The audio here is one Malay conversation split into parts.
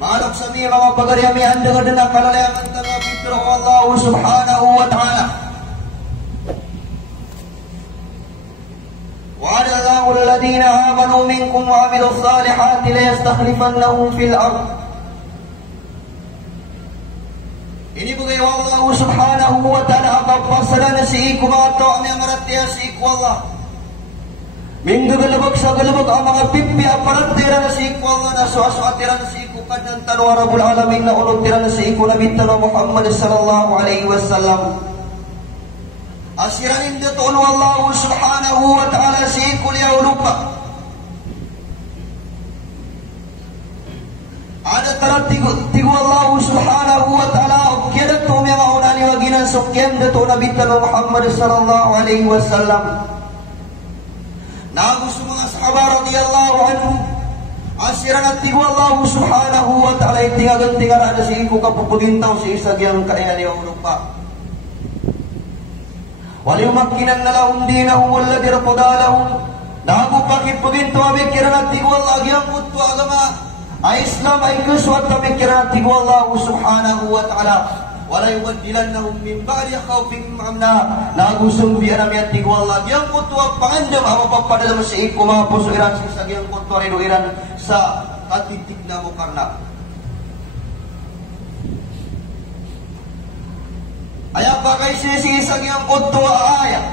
Malak sa mga pagariamihan dengan na kalalayangan tanga fitro Allah subhanahu wa ta'ala. وعد الله الذين آمنوا منكم وعملوا الصالحات ليستخلفنهم في الأرض. Ini bagaimana Allah subhanahu wa ta'ala apapasalan si iku mato ang amaratya si iku Allah. Minggu galabag sa galabag ang mga pipi aparatira na si iku Allah na suaswatira na si iku kanan tanwa Rabbul Alamin na ulutira na si iku Nabi Tano Muhammad sallallahu alaihi wasallam. Asiranin dito Allah subhanahu wa ta'ala si iku liya ulupa. Ada tarat tigu Allah subhanahu wa ta'ala kira to mga unani waginan sukyan dito Nabi Tano Muhammad sallallahu alaihi wasallam. Nagusto mga sahaba radiyallahu anhu asiran at tigu Allah subhanahu wa ta'ala itingagan-tingara na si iku kapupugintaw si isagyang kainan niya ulupa. Waliyumakkinan na lahum dinahum walladhi irtada lahum. Nago pakipuginto amikiran at tigu Allah agyang kutwa agama ay Islam ay kuswat amikiran at tigu Allah subhanahu wa ta'ala. Wala yubadilannahum min ba'di khawfihim amna. Nago sumbiyan namin at tigu Allah agyang kutwa pangandam ang mapapadala mo sa iku mga puso iran sa agyang kutwa rin iran sa katitik na mo karna. Ayan pa kay sisisag yung kutwa ayat.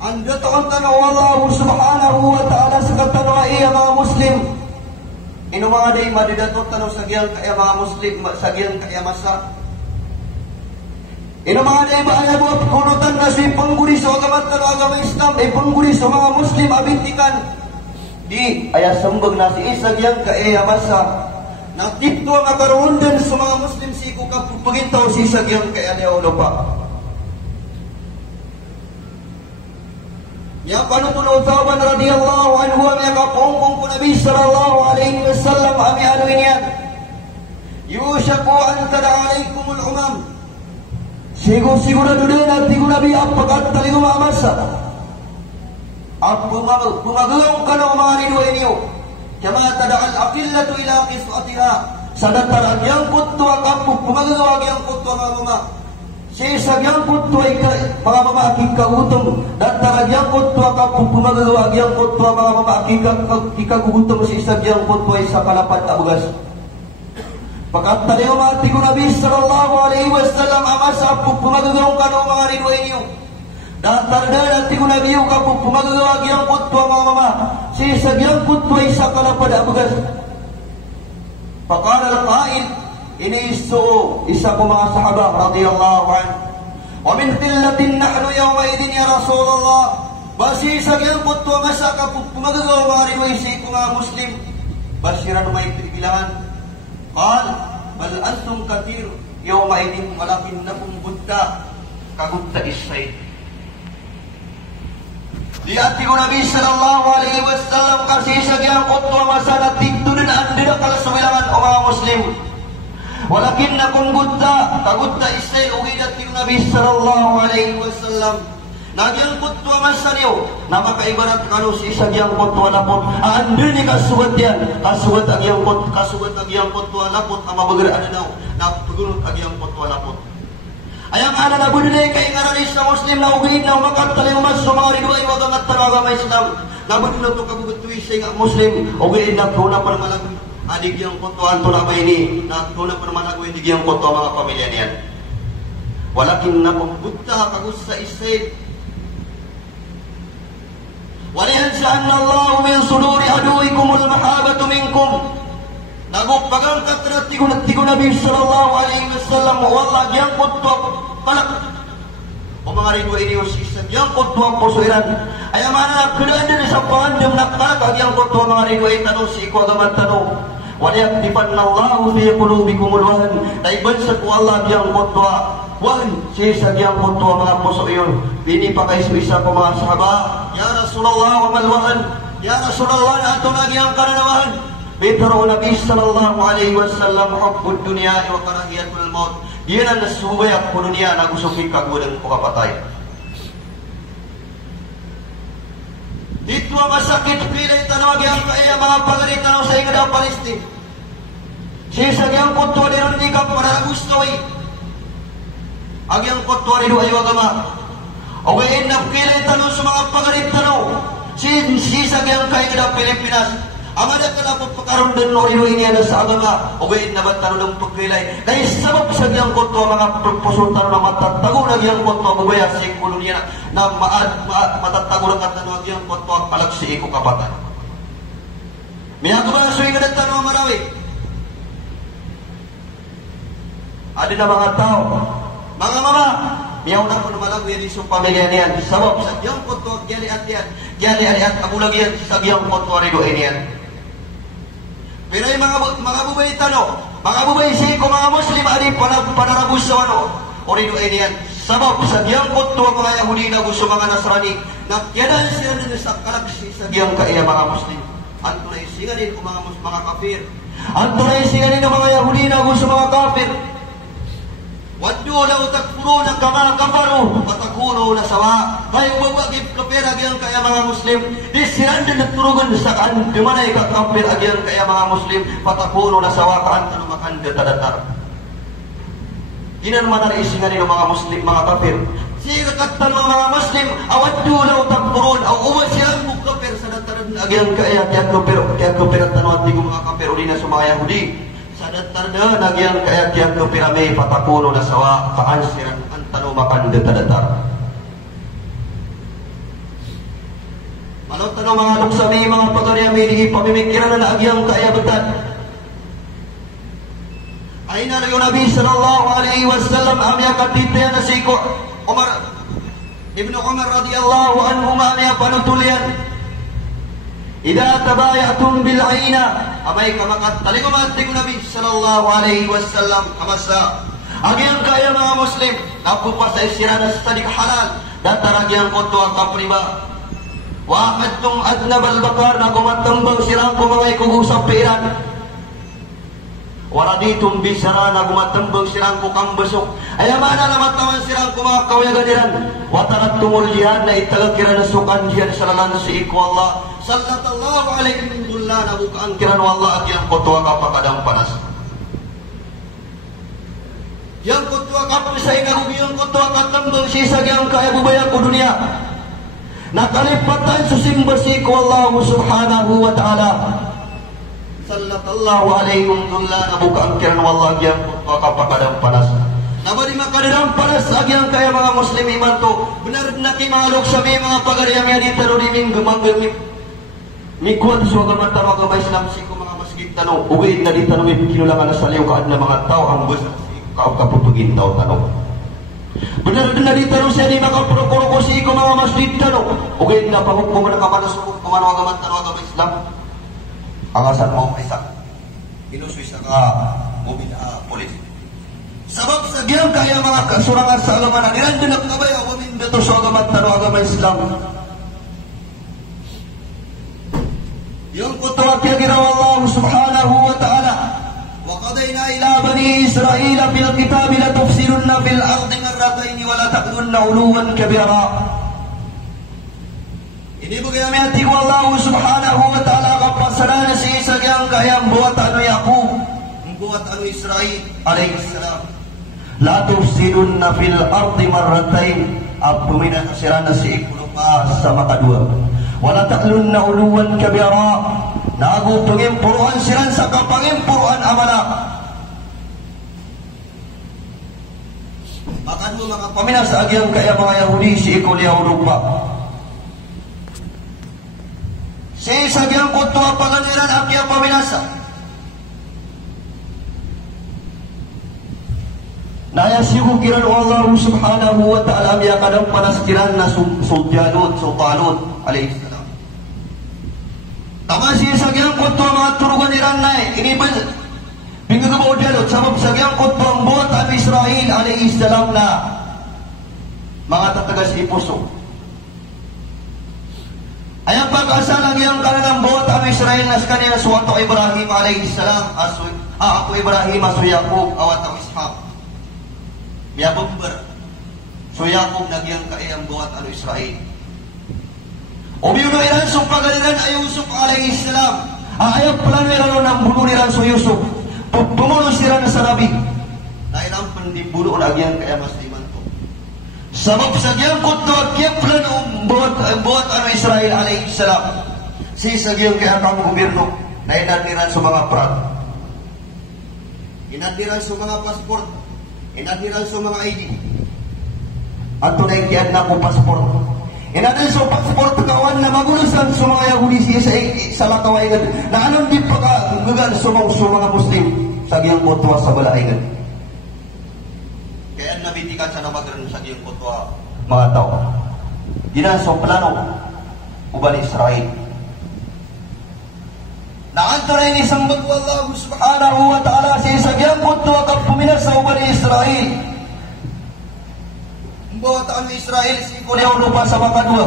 Ando taon tanaw Allah subhanahu wa ta'ala sa katanwa iya mga Muslim. Ino mga day madidatot tanaw sa giyang kaya mga Muslim, sa giyang kaya masa. Ino mga day maayabot kunutan na si pangguri sa agamat tanaw agama Islam, ay pangguri sa mga Muslim abintikan. Di, ayah sembag na si isa giyang kaya masa. Natipto ang akarundan sa mga Muslim si iku kapupagintaw si sagyang kaya niya ulo pa. Yang panutunod sahabat radiyallahu anhu ang yakapungkong po Nabi sallallahu alaihi wasallam ami ano iniyan. Yushaku an tada alaikumul umam. Siguro doon at tigo Nabi apagat taligo mamasa. At bumagawang ka na mga rinwa inyo. Kama tada'al aqillatu ila qis'atiha. Sadatara yang kutto akampuk pumagawag yang kutto mga mama. Sisag yang kutto ay mga mama kikagutom. Datara yang kutto akampuk pumagawag yang kutto mga mama kikagutom si isag yang kutto ay sa kalapat abugas. Pagkatali umati ko Nabi sallallahu alaihi wasallam amasa pumagawang kano mga rinwa inyo. Datar dan tigo Nabi yung kapag pumagawag yung kutwa mga mama. Sisag yung kutwa isa ka lang pada abagas. Pakara al-qaid, iniiso isa ko mga sahaba radiyallahu anhu. Wa min qillatin nahnu yawma idin ya Rasulullah. Basisag yung kutwa masa kapag pumagawag mga riwaysi ko mga Muslim. Basiran may pigilan. Qal, bal antum kathir yawma idin walakinnakum budda kagutta isay. Lihat tigo Nabi sallallahu alaihi wasallam kasih sagyang kutwa masana dito din andira kala sumilangan o mga Muslim. Walakinnakum gutta kagutta isay uwidat tigo Nabi sallallahu alaihi wasallam. Nagyang kutwa masaniyo na makaibarat kano si sagyang kutwa lapot. Andira ni kasuwat yan. Kasuwat agyang kutwa lapot ang mabagaraan na na pagulot agyang kutwa lapot. Ayang ana na budulay kay ngaranis na Muslim na ugiin na makatali mas sumari duay wag ang talaga may Islam. Nabudlo to kabubutuwi sa Muslim ugiin na tuna pa malag adig yang kutuan tula ba ini na tuna pa malag adig yang kutu mga pamilya niyan. Walakin na pambutta kagus sa isay. Walihansaan Allah min suduri aduikumul mahabatu minkum. Nagupagang katrat tigo Nabi sallallahu alaihi wasallam wallah yang kutwa palak o mga rinwa ini usisad yang kutwa pusuiran ay mana kedaan din sa pandem nakalak yang kutwa mga rinwa itano si iku agamat tano waliyaktifanna Allahu fi qulubikumul wahan taiban sa ku Allah yang kutwa wahan sisad yang kutwa mga pusuiyon bini pakai isa ko mga sahaba ya Rasulullah wa mal wahan ya Rasulullah na ato lagi ang kananawahan. Bidro Nabi sallallahu alaihi wasallam hubbud dunya wa karahiyatul maut. Dia na nasubayak ko dunia na gusto kagudang ko kapatay. Dito ang masakit pilay tanawag ang kaya mga pagalit tanaw sa ingada Palestine. Sisa yang kutwa di ron nikah para gusto ay. Agyang kutwa rin ayo agama. Okay, napilay tanong sa mga pagalit tanong. Sisa yang kaya kada Pilipinas. Amada ka na po pagkaroon din no ino iniya sa agama. Okay, nabat tanong ng pagpilay. Dahil sabab sa giyang kutwa mga pagpusun tanong na matatago na giyang kutwa bubaya sa ikulo niya na matatago na katanong giyang kutwa palag si iko kapatan. Miyago ba suwi ka na tanong marawi? Ada na mga tao, mga mama, miyaw na po na malang yan isang pamilya niyan. Sabab sa giyang kutwa, gyali at abulag yan sa giyang kutwa rin yan. Pero yung mga bubay tanong, mga bubay ko mga Muslim, adi panarabos sa ano, o rin yan. Sabab sa giyang kutwa mga Yahudi na gusto mga Nasrani, nagyanan sila na sa kalaksi sa giyang kaya mga Muslim. Anto na isinganin ko mga kafir. Anto na isinganin ng mga Yahudi na gusto mga kafir. Wadyo law takfuruna kama kafaru wa takununa sawa. Kaya wawagib kafir agyang kaya mga Muslim. Di silan din naturugan sa kan di mana ka kafir agyang kaya mga Muslim patakununa sawa kaan tanong makan datadatar. Dinan man na isinganin ng mga Muslim mga kafir. Sira katanong mga Muslim awadyo law takfurun aw uwa silang kafir sa dataran agyang kaya kafir at tanong at mga kafir uli na sa mga Yahudi. Sadat-tarda nagyang kaya pirame patapuno na sawa paansiran antano makan datadatar. Malot tanong mga luksami mga pagariami di pamimikiran na nagyang kaya betat. Ay na yung Nabi sallallahu alaihi wasallam amya katitya na si Umar Ibnu Umar radhiyallahu anhu amya panutulian. Ida tabayatum bil aina amay kamakat taligumating Nabi sallallahu alaihi wasallam kamasa agyang kaya mga Muslim ako pa sa isirana sa tadik halal dataragyang koto ang kapriba wa akadtum adnab al bakar na kumatambang sirang kumangay kugusap piran waraditum bisara na kumatambang sirang kukang besok ayamana na matawan sirang kumakawayagadiran watarattumul jihad na itagakira na sukan jihad sa lalan si iku Allah sallallahu alaihi wasallam na bukaan kiran wallah at yang kutwa kapakadang panas. Yang kutwa kapisay nga yung kutwa katambang sisag yang kaya bubaya ko dunia. Nakalipatan sa simbasi ko Allah subhanahu wa ta'ala. Sallallahu alaihi wasallam na bukaan kiran wallah at yang kutwa kapakadang panas. Nabadi makadang panas agyang kaya mga Muslim iman to. Benar nakimalok sa may mga pagariyami di taruriming gumanggamit. Mikuat so agama taro agama Islam siko mga masjid tanong uwi na di tanong kinulangan na saliw kaad na mga tao ang bus kapupugin tao tanong benar na di tanong siya di makapuro-puro ko siko mga masjid tanong uwi na pahukpo na kamanasukong kumano agama taro agama Islam ang asan mo isa inusuisa ka mubin polis sabab sa giyang kaya mga kasurangan sa agama na nirandan na kabayaw uwi na to sa agama taro agama Islam. Yung kutwa kira Allah subhanahu wa ta'ala wa qadayna ila bani Israel fil kitab la tufsiduna fil ardi marratayn wa la ta'dunna uluwan kabira. Ini bagaimana hati Allah subhanahu wa ta'ala kapasaran si Isa yang kayang buat anu Yakub buat anu Israel alaihi salam la tufsiduna fil ardi marratayn abumina sirana si ikulupa sama kedua wala ta'lunna uluwan kabira nagu pengimpuruan siran saka pengimpuruan amana makan mo mga paminas agyang kaya mga Yahudi si ikul Yahurupa si sagyang kutwa paganiran agyang paminasa naya sigu kiran Allah subhanahu wa ta'ala miya kadang panas kiran na sultanut alaihi salam tama siya sagyang kutwa mga turugan niran na ini pinggagabaw jalot sabab sagyang kutwa ang buhat ang Israel alaihi salam na mga tatagas ipuso ayang pag-asa yang kanilang buhat ang Israel na sa kanila suwato Ibrahim alaihi salam ako Ibrahim aso Yakub awat ang Ishaq biya bumber so Yakub nagyang kaiyang buhat ang Israel Ubiuno ilan so pagaliran ay Yusuf alaihi salam. Ayap plan nila ng bulo nila so Yusuf. siran sa Nabi. Na ilang pandibulo na agyan kaya mas liman to. Sabab sa giyang kutto at kiyaplan buhat ang Israel alayhi salam. Si sa giyang kaya kang gobyerno na inadiran sa mga prat. Inadiran sa mga passport. Inadiran sa mga ID. At tunay kiyan na ko passport. Inadiran sa passport kawan na magulusan sa mga Yahudi sa lakawayan. Na anong di pagkagagal sa mga Muslim sa giyang kutwa sa balainan. Kaya nabitikan sa namagran sa giyang kutwa mga tao. Ginasong plano uban Israel. Naanto na inisang Allah subhanahu wa ta'ala sa isagyang kutwa kang puminas sa uban Israel. Ang bawat ang Israel si Kuliyaw lupa sa makadwa.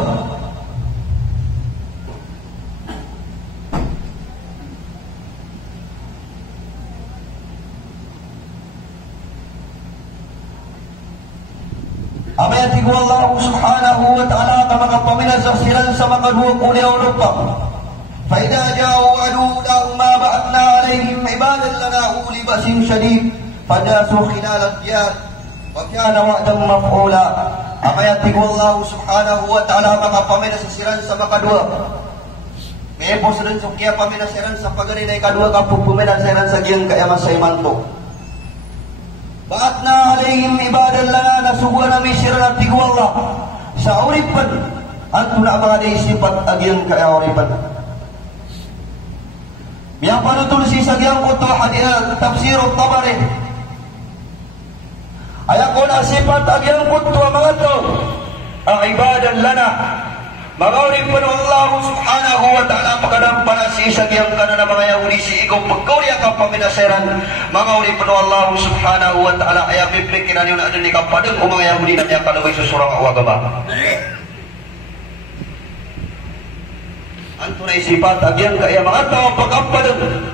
Amayati ko Allah subhanahu wa ta'ala ka mga paminas sa silan sa makadwa Kuliyaw lupa. فإذا جاءوا عدونا ما بعثنا عليهم عبادا لنا أولي بأس شديد فجاسوا خلال الديار وكان وعدا مفعولا. Amayati ko Allah subhanahu wa ta'ala mga paminasiran sa makadwa. May epos rin sa kaya paminasiran sa pagarin ay kadwa kapag puminasiran sa giyang kaya masayman to. Ba'atna alayhim ibadan lana nasuguan namin siran at tigo Allah sa uripan at na mga naisipat agyan kaya uripan. Yang panutul si sagyang kuto hadiyah tafsir Tabari. Ayat ko na sifat agyang kuto mga to. Ang ibadan lana. Magawin pa ng Allah subhanahu wa ta'ala pagkadang para si sagyang kanan na mga Yahudi si igong pagkawin ang paminasiran. Magawin pa ng Allah subhanahu wa ta'ala ayat biblikinan yun na adun ikapadang o mga Yahudi na niyang kalaway sa surang awagama. Ang tunay sifat agyan kaya mga tao pagkapadang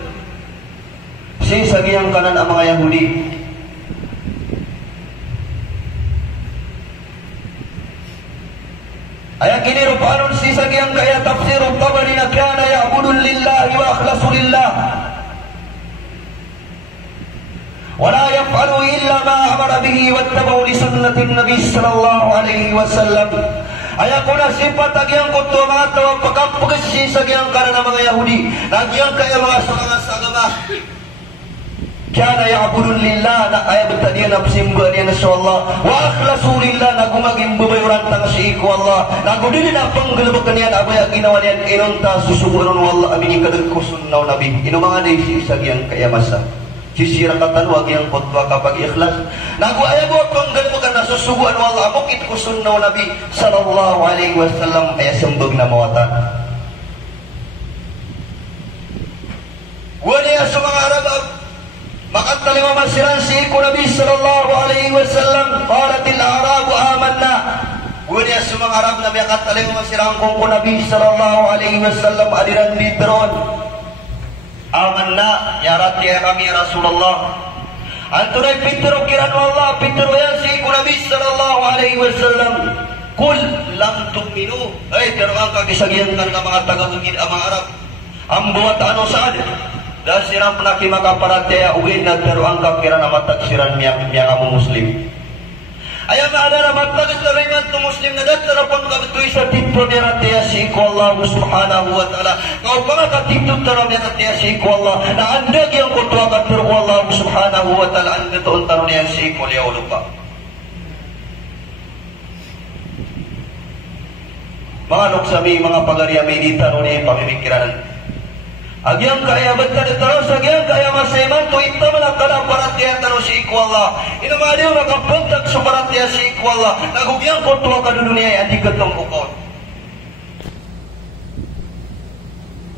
si sagyang kanan ang mga Yahudi. Ayan kiniru paanon si sagyang kaya tafsirul Tabari na kana ya'budun lillahi wa akhlasu lillah wala yaf'alu illa ma amara bihi wattaba'u li sunnatin nabi sallallahu alaihi wasallam. Ayaw ko na sifat agyang kuto mga tawang pagkampagasi sa agyang kanan ng mga Yahudi. Nagyang kaya mga sagama. Kaya na ya'budun lillah na ayaw betadiyan na pasimba niya na sa Allah. Wa akhlasu lillah na gumaging bubayuran tang si iku Allah. Nagudin na panggalabakan niyan abay ang ginawa niyan inunta susuburan wallah amin yung kadagkusun na nabi. Inumanga na isi sa agyang kaya masa. Sisira katan wag yang khutbah kapag ikhlas. Nagu ayaw mo kung galmo ka nasusuguan wala mo kit ko sunnaw Nabi sallallahu alaihi wasallam ay sembag na mawatan. Wali sa mga Arab makatalima masiran si ko Nabi sallallahu alaihi wasallam qalatil a'rab amanna. Wali sa mga Arab na makatalima masiran ko Nabi sallallahu alaihi wasallam adiran ditron. Amanna ya rati kami Rasulullah. Antunay pitro kiran Allah pitro yan si Nabi sallallahu alaihi wasallam. Kul lam tu'minu. Ay teruang kagisagyan kan mga taga-bukid ang mga Arab. Ang buhat ano saan? Dahil siram penaki makaparataya uwi na teruang kakiran na matagsiran miyang kamu Muslim. Ayam ada na matagis na ringan to Muslim na datara pang kabituy sa titro ni rataya si iku Allah subhanahu wa ta'ala. Kau mga katitod taram ni rataya si iku Allah. Na andag yung kutuwa katir Allah subhanahu wa ta'ala. Ang gatoon taram niyan si iku liyaw lupa. Mga luksami, mga pagariya may ditaro ni pamimikiran. Agyang kaya ba't ka nitaros, agyang kaya masayman to ito malakala paratiyan taro si iku Allah. Inumadiw makapuntak sa paratiyan si iku Allah. Nagugyang ko tuwa ka dunia ay andi katong bukod.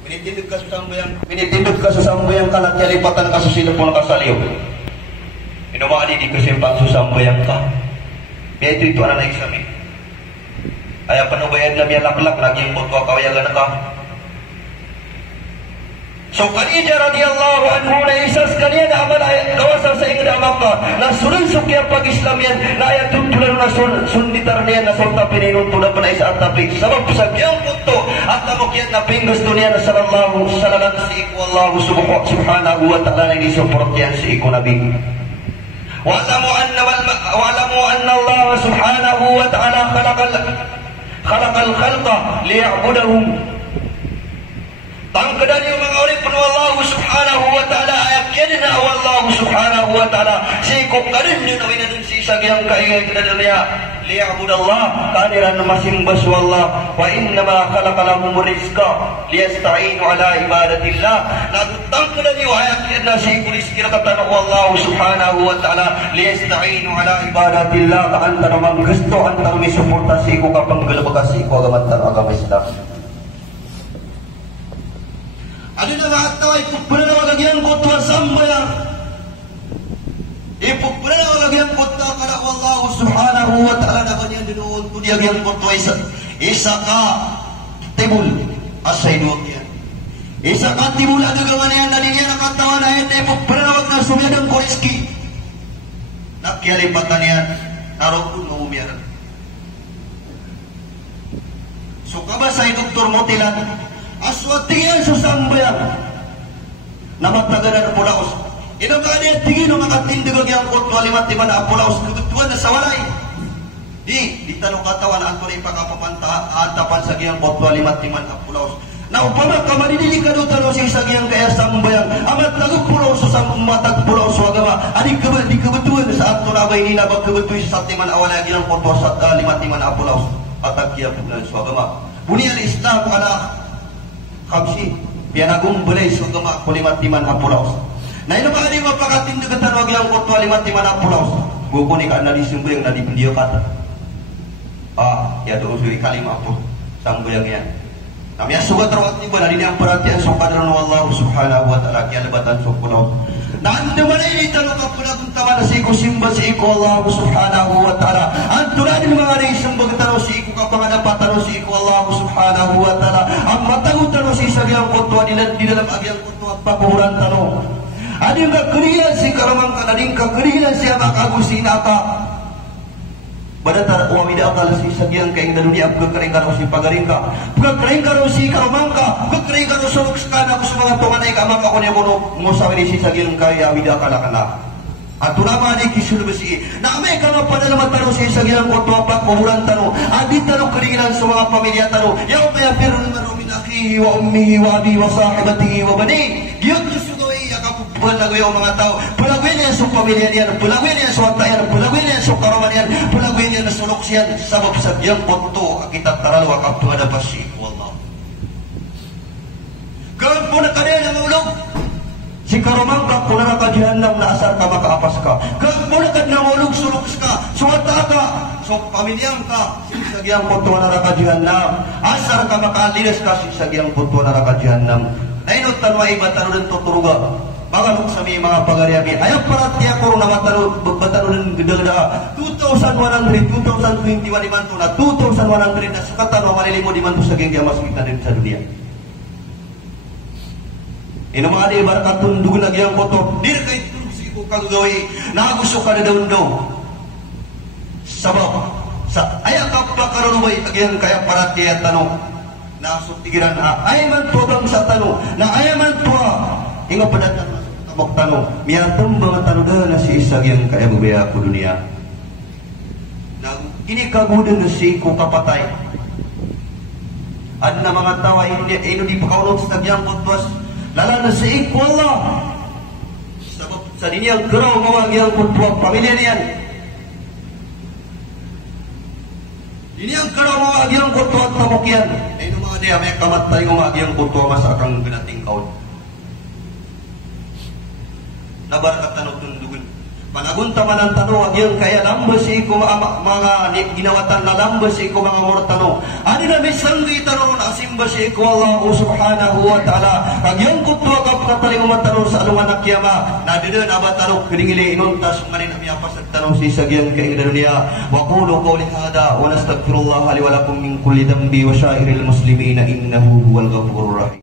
Minitindog ka sa sambayang kalat yalipatan ka sa sinupon kasaliw. Inumadi di kasimpang susambayang ka. Kaya ito ana na eksami. Ayaw panubayan na miya laklak, naging putwa kawayagan ka. So Khadijah radhiyallahu anhu na isas kaniya na amal gawasan sa ingda maka nasunod sukya pag-Islam yan na ayatun tulad na sunditar niya na sulta pininunto na panay sa atapik sabab sa kiyang punto at namukyan na pingusto niya na sallallahu salalan si iku Allah subhanahu wa ta'ala na inisuport yan si iku nabi. Wa'lamu anna Allah subhanahu wa ta'ala khalaqal khalqa liya'budahum. Tangkadan yung mga ulit po Allah subhanahu wa ta'ala ayakyan na Allah subhanahu wa ta'ala sikop ka rin yun awin na dun si isagyang kaingay kadal niya liya'budallah kaniran masimbas wallah wa innama khalaqalahum rizqa liyasta'inu ala ibadatillah tangkadan yung ayakyan na sikop rizkira katano Allah subhanahu wa ta'ala liyasta'inu ala ibadatillah kaanta naman gusto antang may suporta sikop kapang galabagas sikop agamantan agam Islam. Ano na mga taway, pagpala kagyan ko ito ang sambaya. Pagpala kagyan ko ito, kala ko Allah subhanahu wa ta'ala na kanyan dinoon ko niya kagyan ko ito isa ka tibul asay doon yan. Isa ka tibul agagaman yan na niya nakatawa na yan pagpala na sumyadang ko riski. Nakyalipatan yan, naroon ko na umiyaran. So kabasay Dr. Motilan, aswatiyan sa sambayan na matagaran pulaos. Ino ka niya tingin ng makatindigag yung kutwa limat liman na pulaos lugutuan na sa walay. Di tanong katawan ang tunay pagkapapanta at tapan sa giyang kutwa limat liman na pulaos. Na upama ka maninili ka doon talo sa isang giyang kaya sambayan amat nagog pulaos sa matag pulaos sa agama. Adik di kebetulan sa ato na bay nila magkebetulan sa timan awalay giyang kutwa sa limat liman na pulaos atag giyang pulan sa agama. Bunyian Islam ala kamsi, pianagong balay sa gama ko limat-liman apulaos. Na ino ba di mapakatindigatan wag yung kutwa limat-liman apulaos? Gukuni ka na di sumbo yung nadipundiyo kata. Ya doon suri kalima po. Sambo yang yan. Kami ang sugat rawat ni ba na din ang perhatian sa kadran wa Allah subhanahu wa ta'ala kaya labatan sa pulaos. Naan naman ay italo ka pula kung tama na si iko simba si iko Allah subhanahu wa ta'ala. Ang tulad ng mga naisang bagtaro si iko kapangadapataro si iko Allah subhanahu wa ta'ala. Ang matagutaro si isagyang kutwa di dalam agyang kutwa at pakuhuran tano. Ading kakerilan si karamang kanading kakerilan si amakagusin aka. Badatar uamida akal si sagyang kaing na dunia pagkakaring karo si pagaring ka. Pagkakaring karo si karamang ka. Pagkakaring karo sa lukskan ako sa mga tumanay ka amang ako niya kuno mo sa si sagyang kaya amida akal akala. At tunama ni kisul besi. Na may ka mapadalaman taro si sagyang kutwa pakuhuran tano. Adit tano keringan sa mga pamilya tano. Yaw kaya firul maru min akhihi wa ummihi wa abi wa sahibatihi wa bani. Giyot nusugaway pulagoy ang mga tao, pulagoy niya sa pamilya niyan, pulagoy niya sa watayan, pulagoy niya sa karoman niyan, pulagoy niya na sulok siyan, sabab sa diyang punto, kita taralwa ka pangada pasi, wallah. Gawin po na kanyan ang ulog, si karomang ka, punara ka dihanam na asar ka makaapas ka, gawin po na kanyan ang ulog, sulok ka, suwata ka, so pamilyang ka, sisagyang punto na ka dihanam, asar ka makaalilas ka, sisagyang punto na ka dihanam, na inot tanwa iba tanong ng tuturuga, bagal sa mga pagariami. Ayaw para tiya ko na batalo ng gedalda 2,100, 2021 di man to na 2,100 na sukatan o malilimo di man to sa gengya mas kita din sa dunia. Ino mga di barakat tundugan lagi ang kotor. Dir kay tulsi ko kagawi na gusto ka na daw. Sabab sa ayaw ka pa karunubay agyan kaya para tiya tanong na sutigiran ay man to bang sa tanong na ay man to inga padatan tabok tanong miyatong mga tanong na si isag yang kaya bubaya ko dunia na ini kagudan na si ko kapatay at na mga tawa ino di pakaunod sa tagyang kutwas lala na si iko Allah sabab sa diniyang garaw mawagyang kutwa pamilya niyan diniyang garaw mawagyang kutwa at tabok yan ino mga diya may kamatay mawagyang kutwa masakang ganating kaun nabarakat tanong tundugan. Panagunta man ang tanong, yung kaya lambas ko mga ginawatan na lambas ko mga mortano. Ano na may sanggi tanong na simbas ko Allah subhanahu wa ta'ala. Kag yung kutwa ka pagkataling umatanong sa alungan na kiyama. Na dito na ba tanong, kiningili inuntas manin na miyapas at tanong si Sagyan kaing darunia. Wa qulu qawli hada wa nastagfirullah li wa lakum min kulli dambi wa syairil muslimina innahu huwal ghafurur rahim.